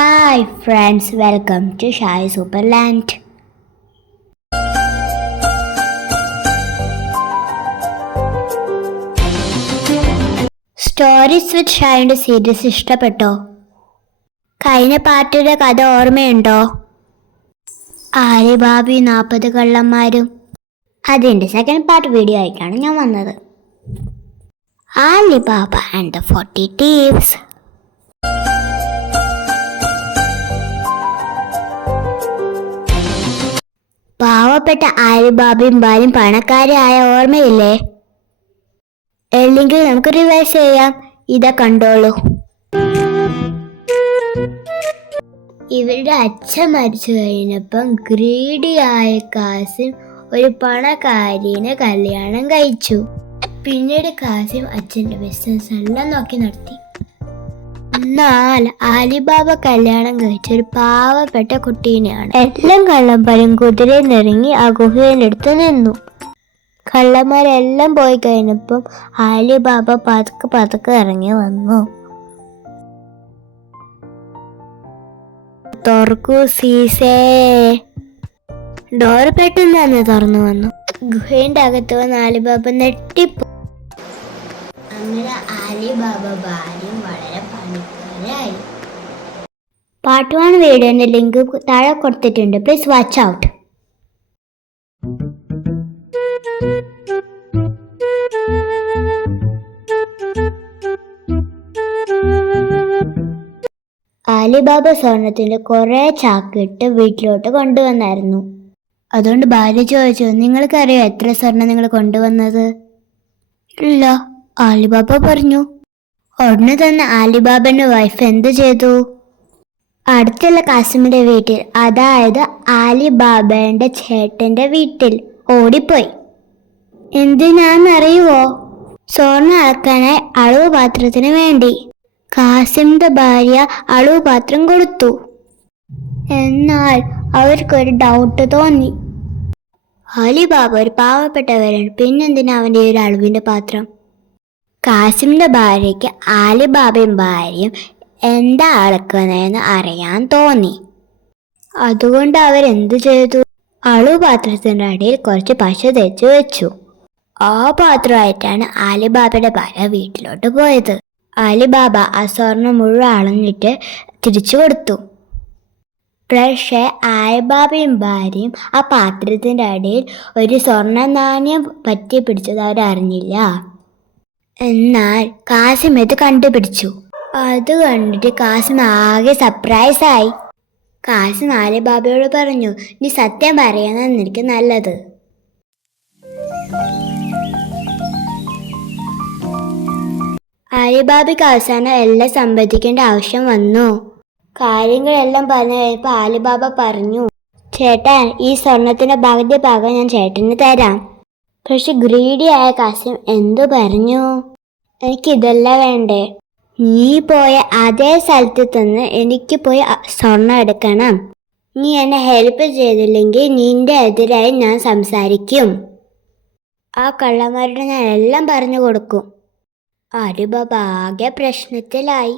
Hi friends, welcome to Shy Superland. Stories with ഷൈൻ്റെ series ഇഷ്ടപ്പെട്ടോ? കഴിഞ്ഞ പാർട്ടിയുടെ കഥ ഓർമ്മയുണ്ടോ? ആലിബാബയും 40 കള്ളന്മാരും. അതിൻ്റെ സെക്കൻഡ് പാർട്ട് വീഡിയോ ആയിട്ടാണ് ഞാൻ വന്നത്. Alibaba and the 40 thieves. പാവപ്പെട്ട ആലിബാബയും ഭാര്യയും പണക്കാരായ ഓർമ്മയില്ലേ? അല്ലെങ്കിൽ നമുക്ക് റിവൈസ് ചെയ്യാം. ഇതാ കണ്ടോളൂ. ഇവരുടെ അച്ഛൻ മരിച്ചു കഴിഞ്ഞപ്പം ഗ്രീഡിയായ കാസിം ഒരു പണക്കാരിനെ കല്യാണം കഴിച്ചു. പിന്നീട് കാസിം അച്ഛൻ്റെ ബിസിനസ് എല്ലാം നോക്കി നടത്തി. എന്നാൽ ആലിബാബ കല്യാണം കഴിച്ച ഒരു പാവപ്പെട്ട കുട്ടീനെയാണ്. എല്ലാം കള്ളന്മാരും കുതിരയിൽ നിറങ്ങി ആ ഗുഹയുടെ അടുത്ത് നിന്നു. കള്ളന്മാരെല്ലാം പോയി കഴിഞ്ഞപ്പം ആലിബാബ പതുക്കെ ഇറങ്ങി വന്നു. തുറക്കൂ സീസേ. ഡോർ പെട്ടെന്ന് തന്നെ തുറന്നു വന്നു. ഗുഹയുടെ അകത്ത് വന്ന് ആലിബാബ നെട്ടിപ്പോ. അങ്ങനെ ആലിബാബ ഭാര്യയും വളരെ പണിക്കാരായി. പാർട്ട് 1 വീഡിയോന്റെ ലിങ്ക് താഴെ കൊടുത്തിട്ടുണ്ട്. Please watch out. ആലിബാബ സ്വർണത്തിന്റെ കുറെ ചാക്കിട്ട് വീട്ടിലോട്ട് കൊണ്ടുവന്നായിരുന്നു. അതുകൊണ്ട് ഭാര്യ ചോദിച്ചു, നിങ്ങൾക്കറിയോ എത്ര സ്വർണം നിങ്ങൾ കൊണ്ടുവന്നത്? ഇല്ല, ആലിബാബ പറഞ്ഞു. ഉടനെ തന്നെ ആലിബാബന്റെ വൈഫ് എന്ത് ചെയ്തു? അടുത്തുള്ള കാസിമിന്റെ വീട്ടിൽ, അതായത് ആലിബാബയുടെ ചേട്ടന്റെ വീട്ടിൽ ഓടിപ്പോയി. എന്തിനാന്നറിയുവോ? സ്വർണം അളക്കാനായി അളവ് പാത്രത്തിന് വേണ്ടി. കാസിമിന്റെ ഭാര്യ അളവ് പാത്രം കൊടുത്തു. എന്നാൽ അവർക്കൊരു ഡൗട്ട് തോന്നി. ആലിബാബ ഒരു പാവപ്പെട്ടവരാണ്, പിന്നെന്തിനാ അവന്റെ ഒരു അളവിന്റെ പാത്രം? കാസിമിന്റെ ഭാര്യയ്ക്ക് ആലിബാബയും ഭാര്യയും എന്താ അളക്കുന്നതെന്ന് അറിയാൻ തോന്നി. അതുകൊണ്ട് അവരെന്തു ചെയ്തു? അളവ് പാത്രത്തിന്റെ അടിയിൽ കുറച്ച് പശ തേച്ച് വെച്ചു. ആ പാത്രമായിട്ടാണ് ആലിബാബയുടെ ഭാര്യ വീട്ടിലോട്ട് പോയത്. ആലിബാബ ആ സ്വർണം മുഴുവൻ അളന്നിട്ട് തിരിച്ചു കൊടുത്തു. പക്ഷേ ആലിബാബയും ഭാര്യയും ആ പാത്രത്തിന്റെ അടിയിൽ ഒരു സ്വർണ്ണ നാണയം പറ്റി പിടിച്ചത് അവരറിഞ്ഞില്ല. എന്നാൽ കാസിം ഇത് കണ്ടുപിടിച്ചു. അത് കണ്ടിട്ട് കാസിം ആകെ സർപ്രൈസ് ആയി. കാസിം ആലിബാബയോട് പറഞ്ഞു, നീ സത്യം പറയാനാണ് എനിക്ക് നല്ലത്. ആലിബാബയ്ക്ക് അവസാനം എല്ലാം സമ്മതിക്കേണ്ട ആവശ്യം വന്നു. കാര്യങ്ങളെല്ലാം പറഞ്ഞു കഴിഞ്ഞപ്പോൾ ആലിബാബ പറഞ്ഞു, ചേട്ടൻ, ഈ സ്വർണത്തിന്റെ പകുതി ഭാഗം ഞാൻ ചേട്ടന് തരാം. പക്ഷെ ഗ്രീഡി ആയ കാസിം എന്തു പറഞ്ഞു, എനിക്കിതല്ല വേണ്ടേ, നീ പോയ അതേ സ്ഥലത്ത് തന്നെ എനിക്ക് പോയി സ്വർണം എടുക്കണം. നീ എന്നെ ഹെൽപ്പ് ചെയ്തില്ലെങ്കിൽ നിന്റെ എതിരായി ഞാൻ സംസാരിക്കും. ആ കള്ളന്മാരുടെ ഞാൻ എല്ലാം പറഞ്ഞു കൊടുക്കും. ആലിബാബ ആകെ പ്രശ്നത്തിലായി.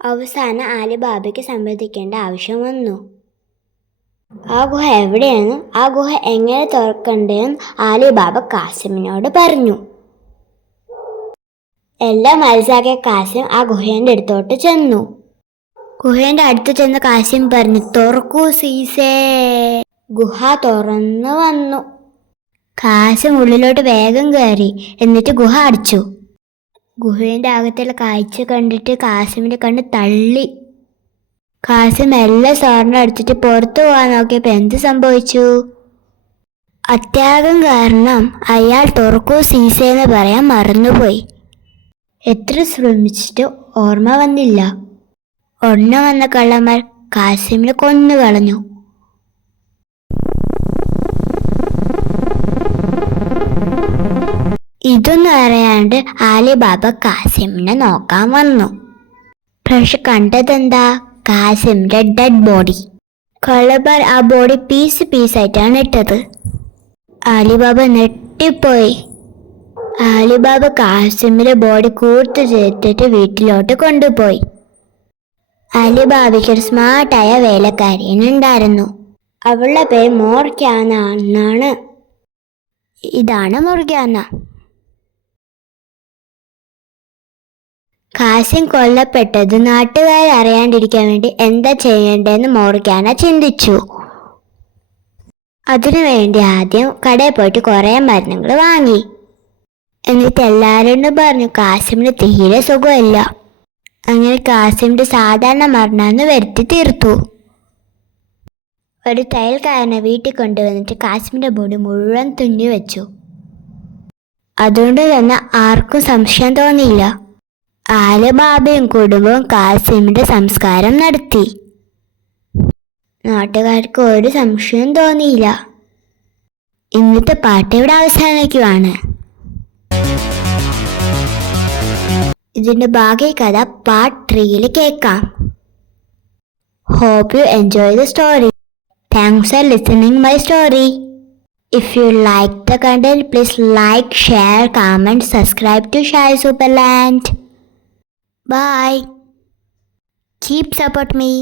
അവസാനം ആലിബാബയ്ക്ക് സമ്മതിക്കേണ്ട ആവശ്യം വന്നു. ആ ഗുഹ എവിടെയാണ്, ആ ഗുഹ എങ്ങനെ തുറക്കണ്ടെന്ന് ആലിബാബ കാസിമിനോട് പറഞ്ഞു. എല്ലാം മനസ്സിലാക്കിയ കാസിം ആ ഗുഹേൻ്റെ അടുത്തോട്ട് ചെന്നു. ഗുഹേൻ്റെ അടുത്ത് ചെന്ന് കാസിം പറഞ്ഞു, തുറക്കൂ സീസേ. ഗുഹ തുറന്നു വന്നു. കാസിം ഉള്ളിലോട്ട് വേഗം കയറി. എന്നിട്ട് ഗുഹ അടച്ചു. ഗുഹേൻ്റെ അകത്തുള്ള കാഴ്ച കണ്ടിട്ട് കാസിമിന്റെ കണ്ണ് തള്ളി. കാസിം എല്ലാം സ്വർണ്ണം അടിച്ചിട്ട് പുറത്തു പോകാൻ നോക്കിയപ്പോൾ എന്ത് സംഭവിച്ചു? അത്യാഗ്രഹം കാരണം അയാൾ തുറക്കൂ സീസേന്ന് പറയാൻ മറന്നുപോയി. എത്ര ശ്രമിച്ചിട്ട് ഓർമ്മ വന്നില്ല. ഉടനെ വന്ന കള്ളന്മാർ കാസിമിനെ കൊന്നു കളഞ്ഞു. ഇതൊന്നും അറിയാണ്ട് ആലിബാബ കാസിമിനെ നോക്കാൻ വന്നു. പക്ഷെ കണ്ടതെന്താ? കാസിമിന്റെ ഡെഡ് ബോഡി. കള്ളന്മാർ ആ ബോഡി പീസായിട്ടാണ് ഇട്ടത്. ആലിബാബ ഞെട്ടിപ്പോയി. ആലിബാബ കാസിമിന്റെ ബോഡി കൂർത്ത് ചേർത്തിട്ട് വീട്ടിലോട്ട് കൊണ്ടുപോയി. അലിബാബയ്ക്ക് ഒരു സ്മാർട്ടായ വേലക്കാരിയുണ്ടായിരുന്നു. അവളുടെ പേര് മോർഗ്യാന എന്നാണ്. ഇതാണ് മോർഗ്യാന. കാസിം കൊല്ലപ്പെട്ടത് നാട്ടുകാർ അറിയാണ്ടിരിക്കാൻ വേണ്ടി എന്താ ചെയ്യേണ്ടതെന്ന് മോർഗ്യാന ചിന്തിച്ചു. അതിനുവേണ്ടി ആദ്യം കടയിൽ പോയിട്ട് കുറേ മരുന്നുകൾ വാങ്ങി. എന്നിട്ട് എല്ലാവരോടും പറഞ്ഞു കാസിമിന് തീരെ സുഖമില്ല. അങ്ങനെ കാസിമിന്റെ സാധാരണ മരണാന്ന് വരുത്തി തീർത്തു. ഒരു തയ്യൽക്കാരനെ വീട്ടിൽ കൊണ്ടുവന്നിട്ട് കാസിമിന്റെ ബോഡി മുഴുവൻ തുന്നി വെച്ചു. അതുകൊണ്ട് തന്നെ ആർക്കും സംശയം തോന്നിയില്ല. ആലിബാബയും കുടുംബവും കാസിമിന്റെ സംസ്കാരം നടത്തി. നാട്ടുകാർക്ക് ഒരു സംശയവും തോന്നിയില്ല. ഇന്നത്തെ പാട്ട് ഇവിടെ അവസാനിക്കുകയാണ്. ഇതിന്റെ ബാക്കി കഥ പാർട്ട് 3-ൽ കേൾക്കാം. Hope you enjoy the story. Thanks for listening my story. If you like the content, please like, share, comment, subscribe to Shy Superland. Bye. Keep support me.